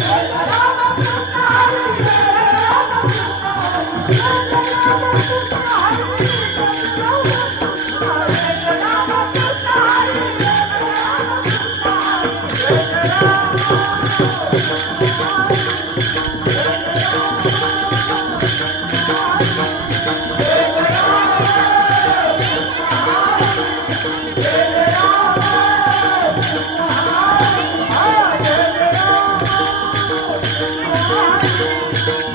Thank Bom, bom.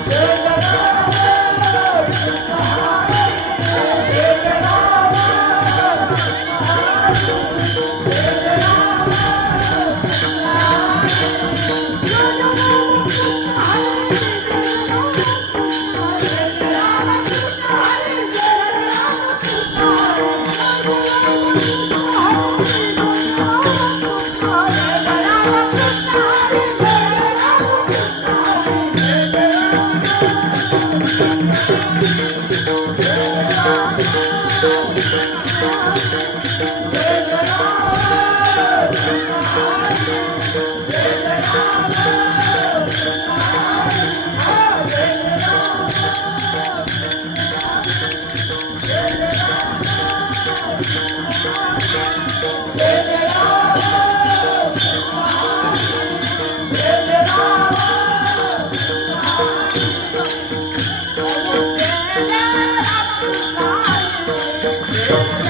Thank you. Yeah.